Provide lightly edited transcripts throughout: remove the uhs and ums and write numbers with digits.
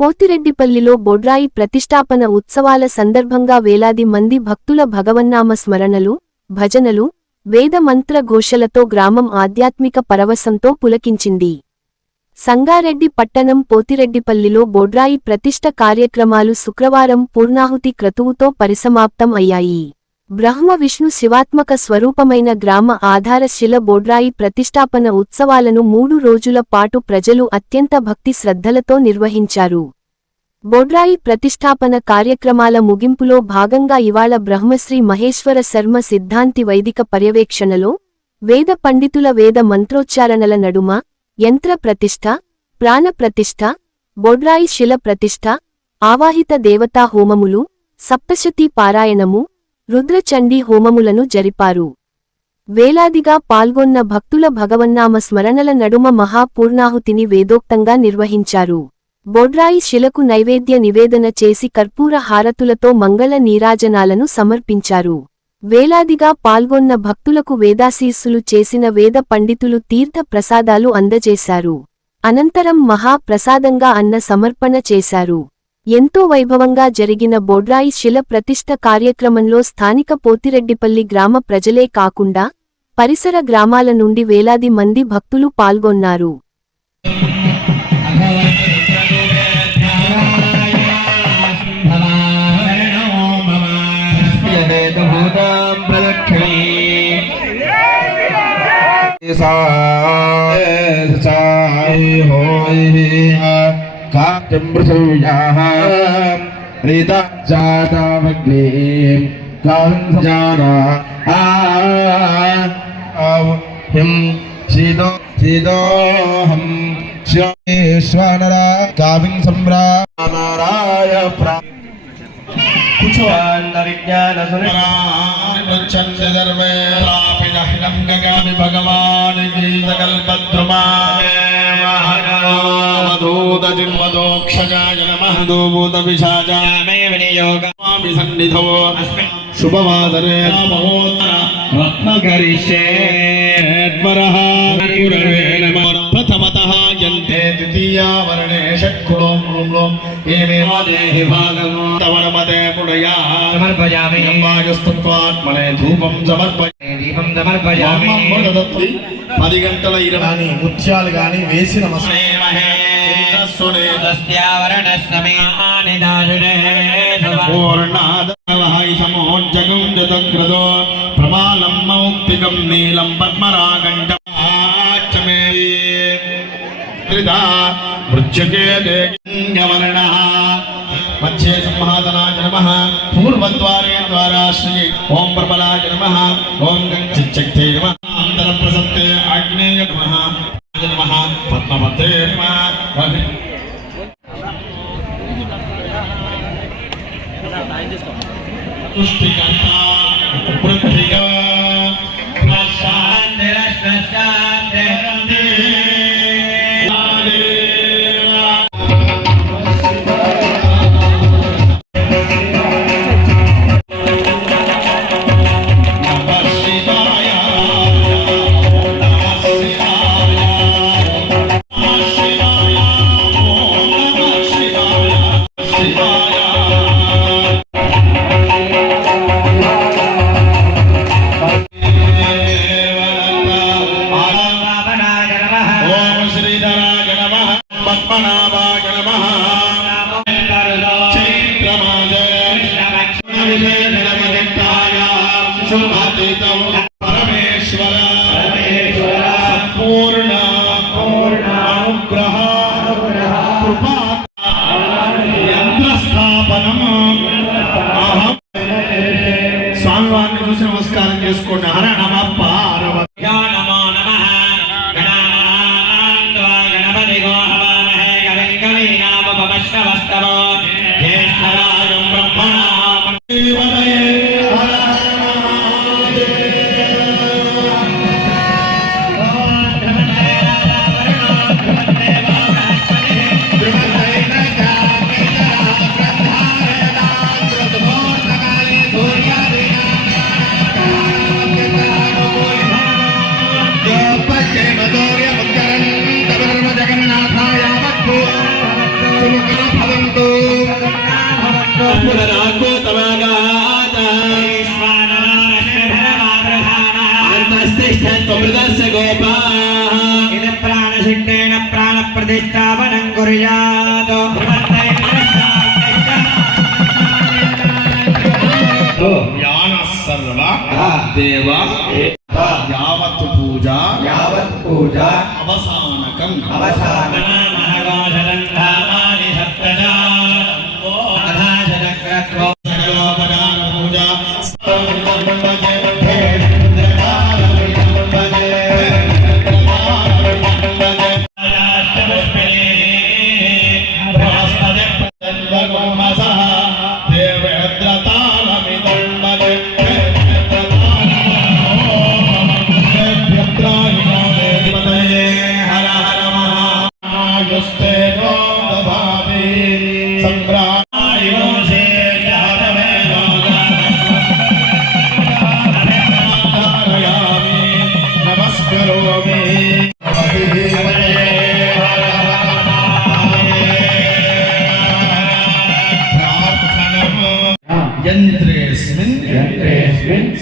పోతిరెడ్డిపల్లిలో బొడ్రాయి ప్రతిష్టాపన ఉత్సవాల సందర్భంగా వేలాది మంది భక్తుల భగవన్నామ స్మరణలు, భజనలు, వేద మంత్ర ఘోషలతో గ్రామం ఆధ్యాత్మిక పరవశంతో పులకించింది. సంగారెడ్డి పట్టణం పోతిరెడ్డిపల్లిలో బొడ్రాయి ప్రతిష్ఠ కార్యక్రమాలు శుక్రవారం పూర్ణాహుతి క్రతువుతో పరిసమాప్తం అయ్యాయి. బ్రహ్మ విష్ణు శివాత్మక స్వరూపమైన గ్రామ ఆధారశిల బొడ్రాయి ప్రతిష్టాపన ఉత్సవాలను 3 రోజుల పాటు ప్రజలు అత్యంత భక్తి శ్రద్ధలతో నిర్వహించారు. బొడ్రాయి ప్రతిష్టాపన కార్యక్రమాల ముగింపులో భాగంగా ఇవాళ బ్రహ్మశ్రీ మహేశ్వర శర్మ సిద్ధాంతి వైదిక పర్యవేక్షణలో వేద పండితుల వేద మంత్రోచ్చారణల నడుమ యంత్ర ప్రతిష్ఠ, ప్రాణ ప్రతిష్ఠ, బొడ్రాయి శిల ప్రతిష్ఠ, ఆవాహిత దేవతా హోమములు, సప్తశతీ పారాయణము, రుద్రచండీ హోమములను జరిపారు. వేలాదిగా పాల్గొన్న భక్తుల భగవన్నామ స్మరణల నడుమ మహాపూర్ణాహుతిని వేదోక్తంగా నిర్వహించారు. బొడ్రాయి శిలకు నైవేద్య నివేదన చేసి కర్పూర హారతులతో మంగళ నీరాజనాలను సమర్పించారు. వేలాదిగా పాల్గొన్న భక్తులకు వేదాశీస్సులు చేసిన వేద పండితులు తీర్థ ప్రసాదాలు అందజేశారు. అనంతరం మహా ప్రసాదంగా అన్న సమర్పణ చేశారు. ఎంతో వైభవంగా జరిగిన బొడ్రాయి శిల ప్రతిష్ఠ కార్యక్రమంలో స్థానిక పోతిరెడ్డిపల్లి గ్రామ ప్రజలే కాకుండా పరిసర గ్రామాల నుండి వేలాది మంది భక్తులు పాల్గొన్నారు. काचम्प्रसव्याः रीता जातावग्नीं कांसजाना हिं सीदोहं श्वेश्वनरा काविं सम्रामराय प्रा भगवान मधोदोक्षजाय नमः सन्निधो शुभवादरे रत्नकरिष्येद्वरः प्रथमतः यन्ते द्वितीया वर्णे षट्कुलो एमेव देहि भागम् तवनमते पुनया समर्पयामि वायुस्तत्वात्मने धूपं समर्पयामि दीपं समर्पयामि 10 గంటల 20 ముత్యాలు గాని వేసిన మసమహే సునేదస్యావరణస్నమిహాని దాశునే పూర్ణాదవహై సమోజ్జగం జతక్రదో ప్రమాలం మౌక్తికం నీలం పద్మరాగంటమాచమే త్రిదా మృచ్ఛకే దేజ్ఞవర్ణః మధ్యే సింహాసనాయ నమః పూర్వద్వారే ద్వారాశ్రీ ఓం ప్రబలాయ నమః ఓం గంగచిచ్చక్తే నమః అంతర ప్రసత్తే అగ్నేయ నమః నమః పద్మపత్రే నమః తుష్టికంతా పృథ్వీగా ప్రశాంతి రశ్మశాంతి परमेश्वर संपूर्ण अनुग्रह कृपा यंत्रस्थापनम स्वामिवारिని చూసి నమస్కారం చేసుకోండి. హర నమ పార్వతీ నమో నమః గణపతి గోహవామహే కవిం కవీనాముపమశ్రవస్తవో జ్యేష్ఠరాజం బ్రహ్మణాం దేవతయే जगन्नाथाय भवन्तु पुनराको तमागात अन्तस्तिष्ठत्वमृतस्य गोपाः इद प्राणसिद्धेन प्राणप्रतिष्ठापनं कुर्यात् ज्ञानः सर्व देव यावत् पूजा अवसानकम् यंत्रेस्मिन्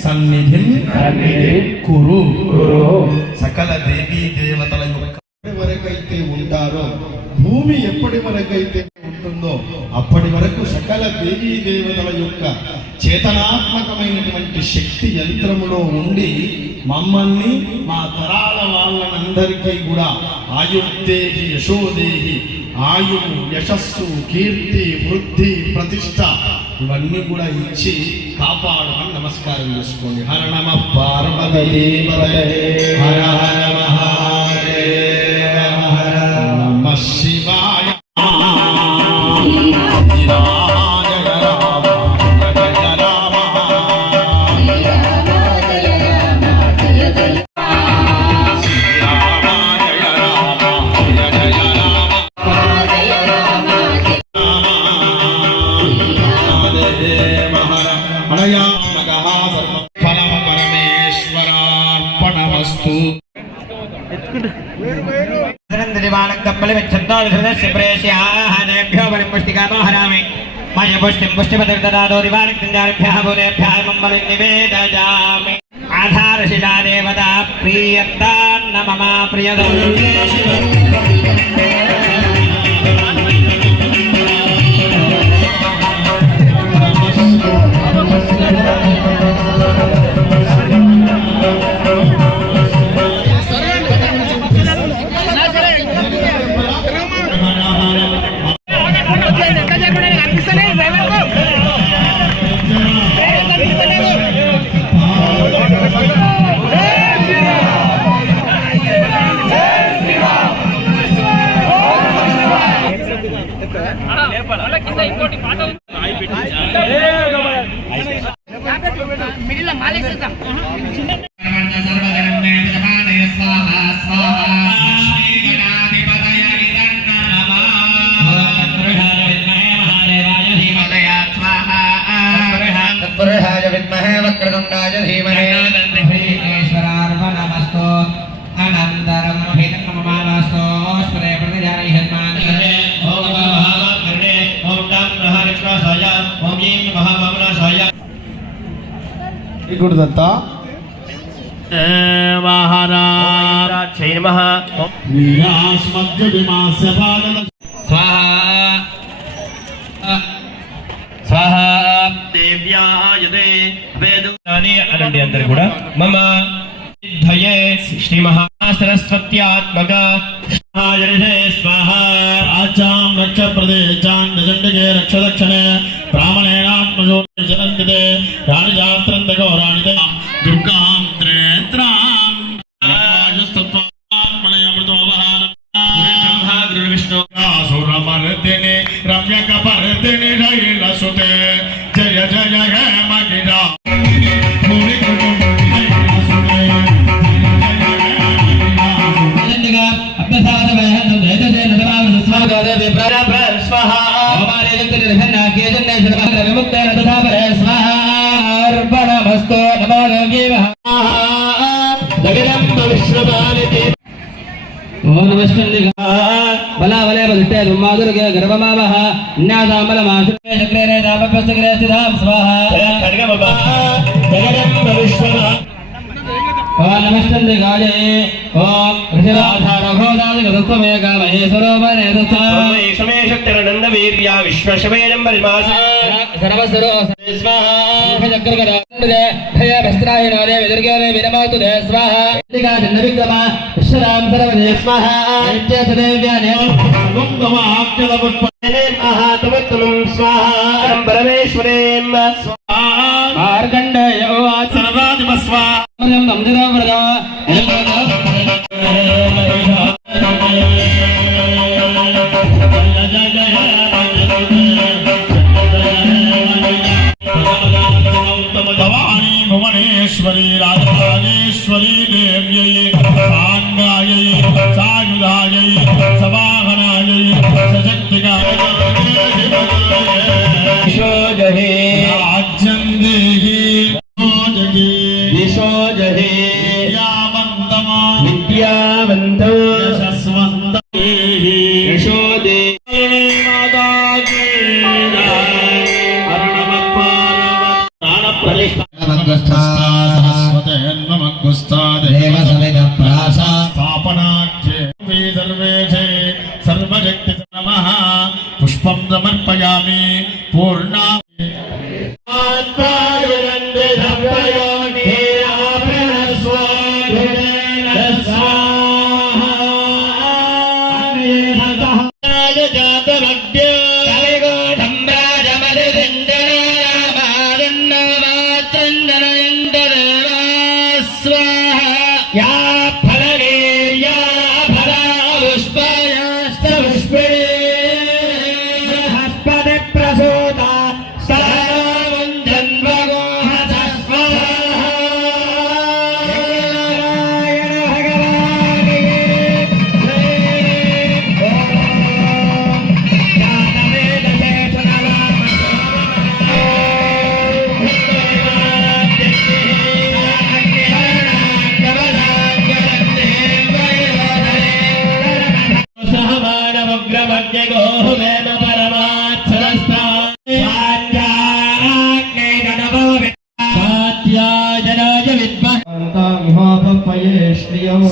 सन्निधिं कुरु सकल देवी देवतల యొక్క వరకైతే ఉంటారో భూమి ఎప్పటి వరకైతే ఉంటుందో అప్పటి వరకు సకల దేవీ దేవతల యొక్క చేతనాత్మకమైనటువంటి శక్తి యంత్రములో ఉండి మమ్మల్ని మా తరాల వాళ్ళనందరికీ కూడా ఆయుర్దేహి యశోదేహి ఆయువు యశస్సు కీర్తి వృద్ధి ప్రతిష్ట ఇవన్నీ కూడా ఇచ్చి కాపాడమని నమస్కారం చేసుకోండి. హర నమ పార్వతీపతయే హర హర మహాదేవ హర నమ శివాయ. आधारशिला देवता प्रियतान्न मम प्रियदम् विद्महे वक्रतुण्डाय धीमहि ईश्वरार्पणमस्तु अनन्तरं हितममानस्तु स्मरे प्रतिजानि हनुमान ओम महामन्त्रे ओम तं प्रहरिष्णाय ओम ईं महाममनाय गुरुदत्त देवहराक्षै नमः वीरास्मद्य विमास्य पादन स्वाहा स्वाहा देव्यायते वेदानि अनंడి అందరూ కూడా మమ సిద్ధయే శ్రీ మహాసరస్వత్యాత్మక ఆయరిషే స్వాహా ఆచాం రక్ష ప్రదేశాం నజండగే రక్ష దక్షిణే బ్రాహ్మణేనాత్మజో జనంతితే రాణి జాత్రంత గౌరాణితే దుర్గాం త్రేత్రాం ఆయుస్తత్వాత్మనే అమృతోపహారం బ్రహ్మ గురు విష్ణు ఆసురమర్దిని రమ్యకపర్దిని శైలసుతే జయ జయ హే మగిరా बला बले बलते माधुर्य गर्भमावह न विन्यासामलमाशुक्रे चक्रे रामभ्यस्तग्रे स्थितां स्वाहा नमस्तंदे गाये ओम ऋषिराधारघोदादिगतत्वमे कामहेश्वरो महेश्वरो शक्तिरनंद वीर्या विश्वशमेयं परिमास सर्वसरो स्वाहा चक्रकरान्दे भय भस्त्रायनो देव दुर्गे विरमातु दे स्वाहा लिका जन्नविक्रम विश्वराम सर्वदे स्वाहा नित्य सदेव्याने गुंगमाक्षल पुष्पने महातमत्तमं स्वाहा परमेश्वरें स्वाहा मार्कण्डेय उवाच सर्वादिप स्वाहा नमः भवानी भुवनेश्वरी राजराजेश्वरी देव्यै साङ्गायै सायुधायै सवाहनायै सशक्तिकायै राज्यं देहि दिशो जहे विद्यावन्तम् यशस्वन्तम् देहि यशो दे माता की सर्वशक्ति नमः पुष्पं समर्पयामि पूर्णा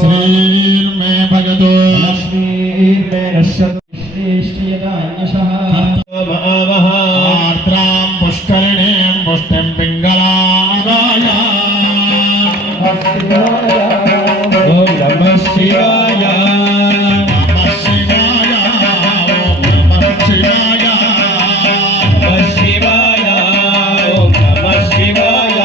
श्रीर्मे भगतो लक्ष्मीर्मे नश्यतु श्रीष्टियदान्यशः आर्द्रां पुष्करिणीं पुष्टिं पिङ्गलादाय ॐ नमः शिवाय नमः शिवाय नमः शिवाय नमः शिवाय ॐ नमः शिवाय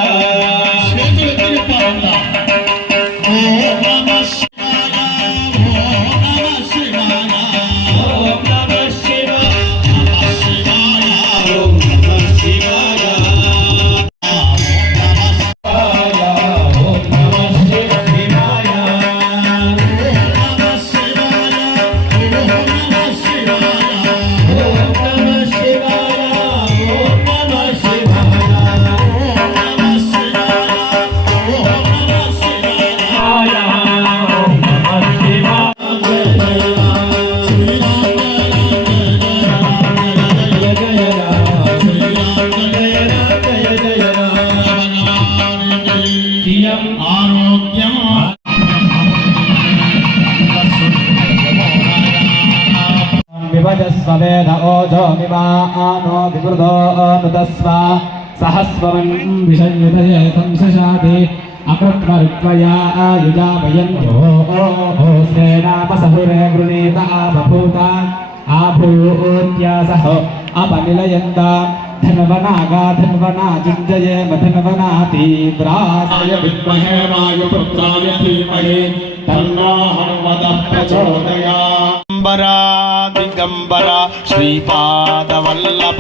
विभजस्वेद ओजो विमानो विवृधो नुतस्व सहस्वं विषयुतये संशशाति अकृत्वरुत्वया युजामयन्तो सेनापसहुरे वृणीत आबभूता आभूत्यासह अपनिलयन्ता धन्वनागा धन्वना जुञ्जये मधन्वना तीव्रासय विद्महे वायुपुत्राय धीमहि तन्नो हनुमतः प्रचोदयात् दिगंबरा श्रीपादवल्लभ